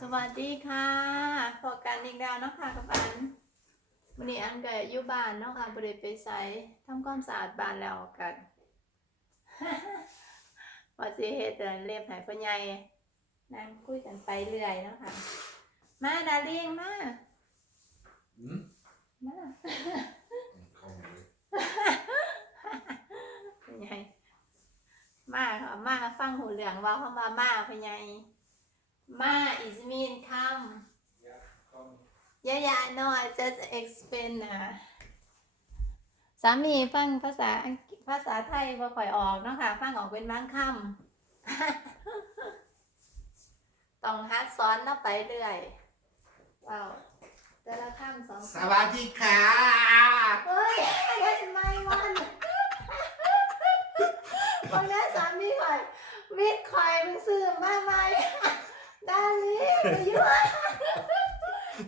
สวัสดีค่ะพอกันอีกแล้วเนาะค่ะกับอันวันนี้อันก็อยู่บ้านเนาะค่ะบริไปใส่ทำความสะอาดบ้านแล้วกันว่าสิเฮ็ดแต่เล็บใหายพ่อใหญ่นั่งคุยกันไปเรื่อยเนาะค่ะ มาดาลิงมา Mm. มา Kommer vi. พ่อใหญ่มาค่ะมาฟังหูเหลืองเว่าเข้ามามาพ่อใหญ่ มา is mean come Ja, kom. Yeah, yeah, I know. I just explain นะสามีฟังภาษาอังกฤษภาษาไทยบ่ค่อยออกเนาะค่ะ ฟังออกเป็นบางคำต้องฮัดซ้อนเนาะไปเรื่อยว้าวแต่ละคำสองสวัสดีค่ะเฮ้ย that's my one วันนี้สามีข่อยมีดข่อยมันซื้อมาใหม่ ดาลียู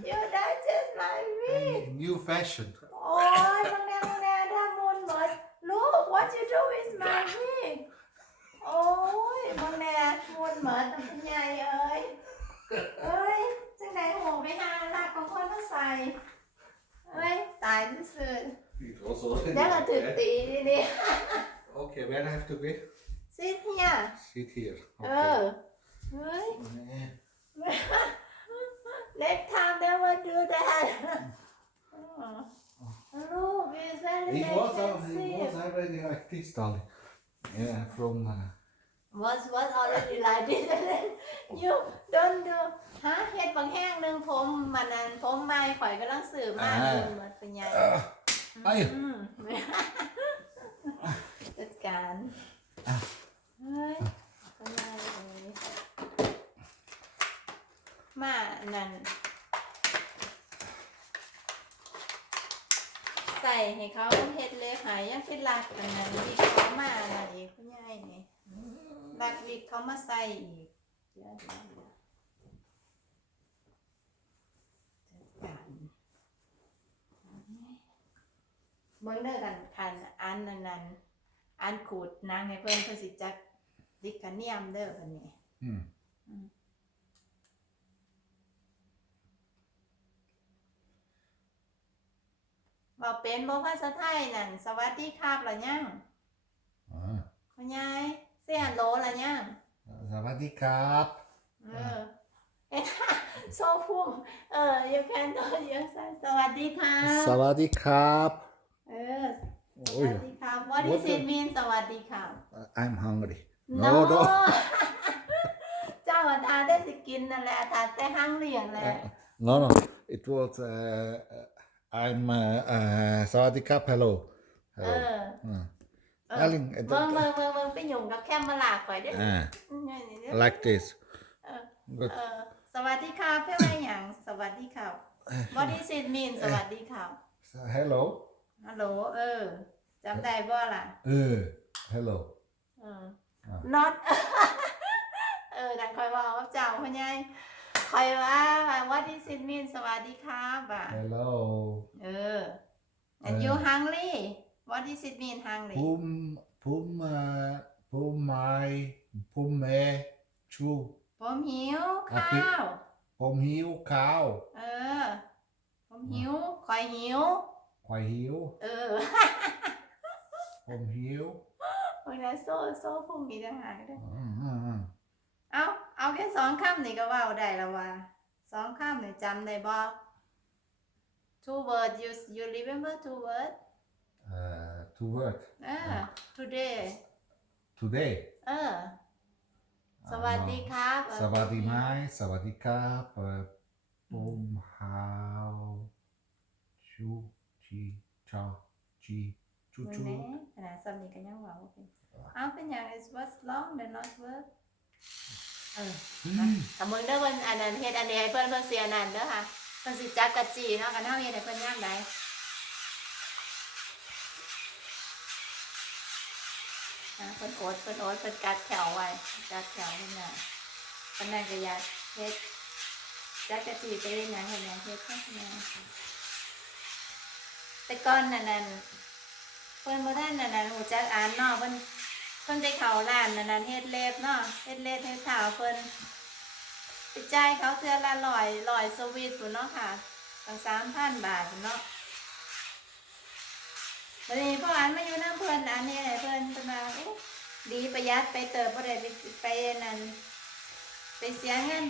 ยูได้ just my meat New fashion. โอ้ยบางแนบางแนถ้ามุนหมดลูก what you do is my wig โอ้ยบางแนมุนหมดทำใหญ่เอ้ยเอ้ยจังไหนโหไปหาลากของคนมาใส่เอ้ยตายสุด It was ๆแล้วก็ถึกตีทีนี้ Okay, where have to be? ซิเฮีย Sit here. เออ เฮ้ย Okay. next time never do that ลูก is very It was, uh, it expensive was already like this, darling. Yeah, from. Uh, was was already like this and then you don't do ฮะเฮ็ดบางแห้งหนึ่งผมมันนั้นผมไม่ข่อยกำลังสืบมาอ่าเมันเป็นไง uh, ไอ้ อืมจัดการ อะ เฮ้ยก็ได้เลยมานั่น ใส่ให้เขาเฮ็ดเลยหายยังคิดรักอันนั้นวิกเขามาอะไรอีกคุณยายนี่รักวิกเขามาใส่อีกเดี๋ยวเดี๋ยวเดี๋ยวเบิ่งเด้อกันคันอันนั้นนั้นอันขูดนางให้เพิ่นเพิ่นสิจักดิกาเนียมเด้อเพิ่นนี่ บอกเป็นบอกภาษาไทยนั่นสวัสดีครับล่ะยัง Ah. คุณยายเสียนโหลล่ะยังสวัสดีครับเออเอ๊ะโซพุ่มเออ you can do you say สวัสดีค่ะสวัสดีครับเออสโอ้ยวัสดีครับ what What is the- it mean สวัสดีครับ I'm hungry no No, no. เจ้าทานได้สิกินนั่นแหละทานแต่ห้างเหรียญแหละ no no it was uh, I'm uh, uh, สวัสดีครับ hello เอ hello อ Ah. เออ Darling, เมืองเมืองเมืองเมืองไปหยุ่งกับแคมมาลาข่อยเด้อ ah, นี่นี่นี่ like this เออ Good. เออสวัสดีครับเพื่อนว่าอย่างสวัสดีครับ What is it mean สวัสดีครับ So, hello ฮัลโหลเออจำได้บ่ล่ะ uh, hello เออ อ่า not เออดังคอยว่าว่าเจ้าพ่อใหญ่ คอยว่า What is it mean สวัสดีครับอะ hello เออ and you hungry What is it mean hungry ผม ผม uh, ผมไม่ผมแม่ชูผมหิวอะข้าว ผมหิวข้าวเออ ผมหิวคอยหิวควายหิว เออ ผมหิวพวกนั้นโซ่โซ่พุ่งมีต่างหากด้วย อืมอืมอืม เอาเอาแค่สองคำนี่ก็เว่าได้แล้วว่าสองคำนี่จำได้บ่ two word you you remember two word uh, to work เออ today today เออ สวัสดีครับเออสวัสดีไหมสวัสดีครับเอ่อผมหาวชูชีชาจีชูมื้อชูนี้ขนาดสำนีก็ยังเว่าบ่เป็นเอาเป็นอย่าง is was long the not work เอออืมถ้ามึงเด้อเพิ่นอันนั้นเฮ็ดอันนี้ให้เพิ่นเพิ่นเสียนั่นเด้อค่ะเพิ่นสิจักกะจีเนาะกันเฮาเฮ็ดให้เพิ่นยามใดอ่าเพิ่นโอดเพิ่นโอดเพิ่นกัดแถวไว้กัดแถวนั่นน่ะเพิ่นนั่นก็อยากเฮ็ดจักกะจีไปเฮ็ดหยังเฮ็ดหยังเฮ็ดแค่นั้นแต่ก่อนนั่นนั่นเพิ่นบ่ทันนั่นนั่นฮู้จักอ่านเนาะเพิ่น พิ่นได้เขาร้านนั่นนั่นเฮ็ดเล็บเนาะเฮ็ดเล็บเฮ็ดเท้าเพิ่นไปจ่ายเขาเทือนละร้อยร้อยสวิตพุ่นเนาะค่ะตั้งสามพันบาทพุ่นเนาะวันนี้พ่ออันมาอยู่น้ำเพื่อนอันนี้เพื่อนเพิ่นมาดีประหยัดไปเติบบ่ได้ไปไปนั่นไปเสียเงิน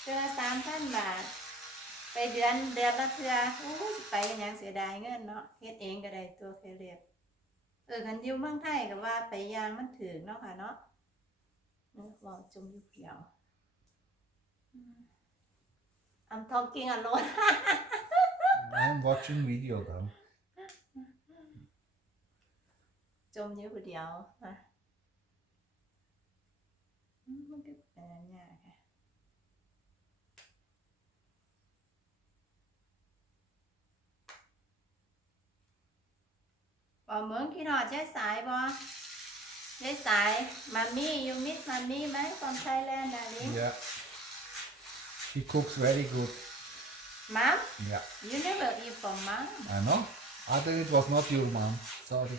เทือละสามพันบาท เดือนเดือนละเทือโอ้ยไปกันยังเสียดายเงินเนาะเฮ็ดเองก็ได้ตัวเคเรียบเออคันอยู่เมืองไทยก็ว่าไปยางมันถึงเนาะค่ะเนาะเออบอกจมอยู่เพียวอืม I'm talking alone I'm watching video then. จมอยู่ผู้เดียวนะอืมมันก็เป็นอันยากค่ะ บ่เหมือนขี้หนอดใช้สายบ่ใช้สายมามี่ you miss มามี่ไหม from Thailand darling Yeah. She cooks very good. mom Yeah. you never eat from mom I know. I think it was not your mom. Sorry.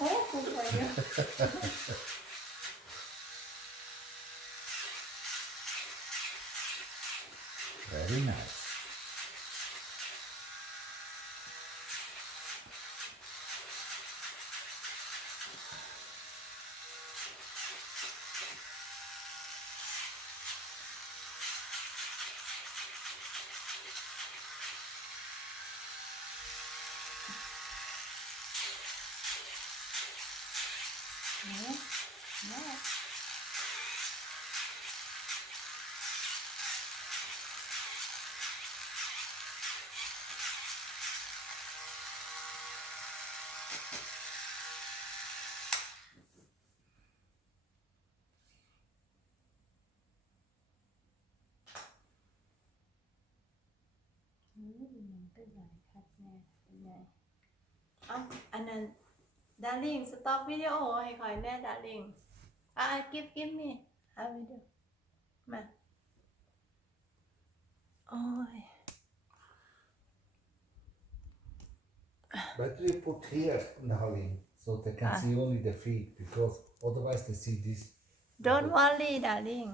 Oh, cool for you. Very nice. Yes, yes. Ừ, มันก็ใหญ่คั ดแน่ใหญ่เอ้าอันนั้นดาริงสต็อปวิดีโอให้คอยแม่ดาริงอะกิฟกิฟมีเอาวิดีโอมา โอ้ย But you put here, darling, so they can Ah. see only the feet because otherwise they see this. don't worry ดาริง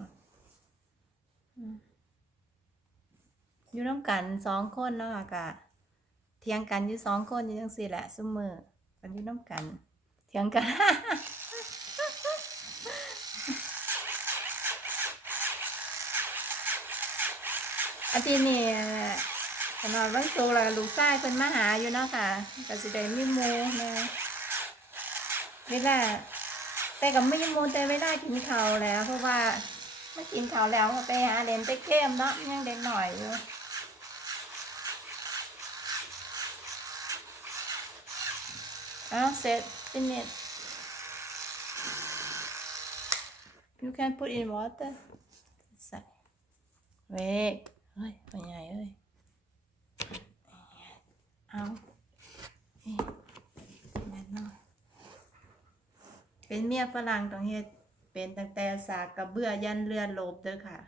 อยู่น้ำกันสองคนเนาะค่ะกะเถียงกันอยู่สองคนอยู่จังสี่แหละซุมือ กันอยู่น้ำกัน เถียงกันอาทิตย์นี้ขนอนวันศุกร์แล้วลูกชายเพิ่นมาหาอยู่เนาะค่ะก็สิได้มีมู่แนะเวลาแต่ก็ไม่มีหมู่แต่เวลากินข้าวแล้ว เพราะว่ามากินข้าวแล้วไปหาเล่นไปเกมเนาะยังเด็กหน่อยอยู่ อาเสร็จ finish you can put in water ใส่เวกเฮ้ยพ่อใหญ่เอ้ยเอานี่แม่นน้อยเป็นเมียฝรั่งต้องเฮ็ดเป็นตั้งแต่สากกระเบื้อยันเรือนโลบเด้อค่ะ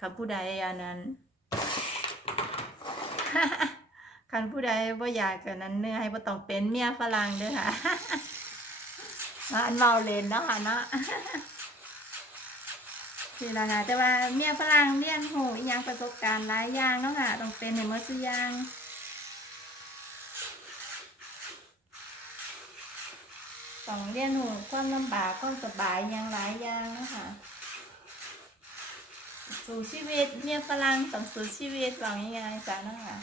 คันผู้ใดอันนั้น คันผู้ใดบ่อยากกันนั้นเนื้อให้บ่ต้องเป็นเมียฝรั่งเด้อค่ะอันเมาเลนเนาะค่ะเนาะคือละค่ะแต่ว่าเมียฝรั่งเรียนหูอีหยังประสบการณ์หลายอย่างเนาะค่ะต้องเป็นในหมดสุยางต้องเรียนหูความลำบากความสบายอย่างหลายอย่างเนาะค่ะสู่ชีวิตเมียฝรั่งต้องสู่ชีวิตว่าง่ายๆจ้ะเนาะค่ะ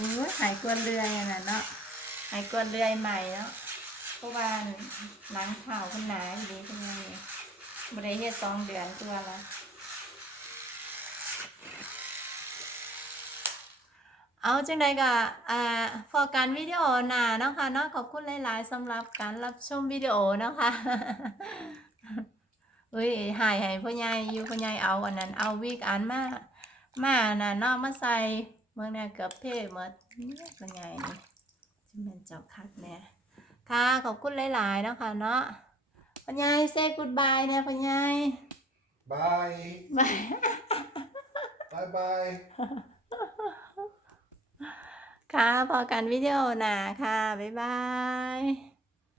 โอ้ยหายกวนเรือยอะน่ะเนาะหายกวนเรือยใหม่เนาะเพราะว่าหลังข่าวขึ้นหนาดีขึ้นมาเลยบริเฮ็ดสองเดือนตัวละเอาจังใดก็อ่าพอการวิดีโอหนาเนาะค่ะเนาะขอบคุณหลายๆสำหรับการรับชมวิดีโอเนาะค่ะเฮ้ยหายให้พ่อใหญ่อยู่พ่อใหญ่เอาอันนั้นเอาวิกอันมามาน่ะเนาะมาใส่ มื่อน่ะเกือบเพ่หมดนี่พ่อใหญ่นี่จะเป็นเจับคักแน่ค่ะขอบคุณหลายๆเนาะค่ะเนาะพ่อใหญ่เซกูดบายเนี่ยพ่อใหญ่ Bye. บาย Bye bye. ค่ะพอกันวิดีโอหนาค่ะ บ๊ายบาย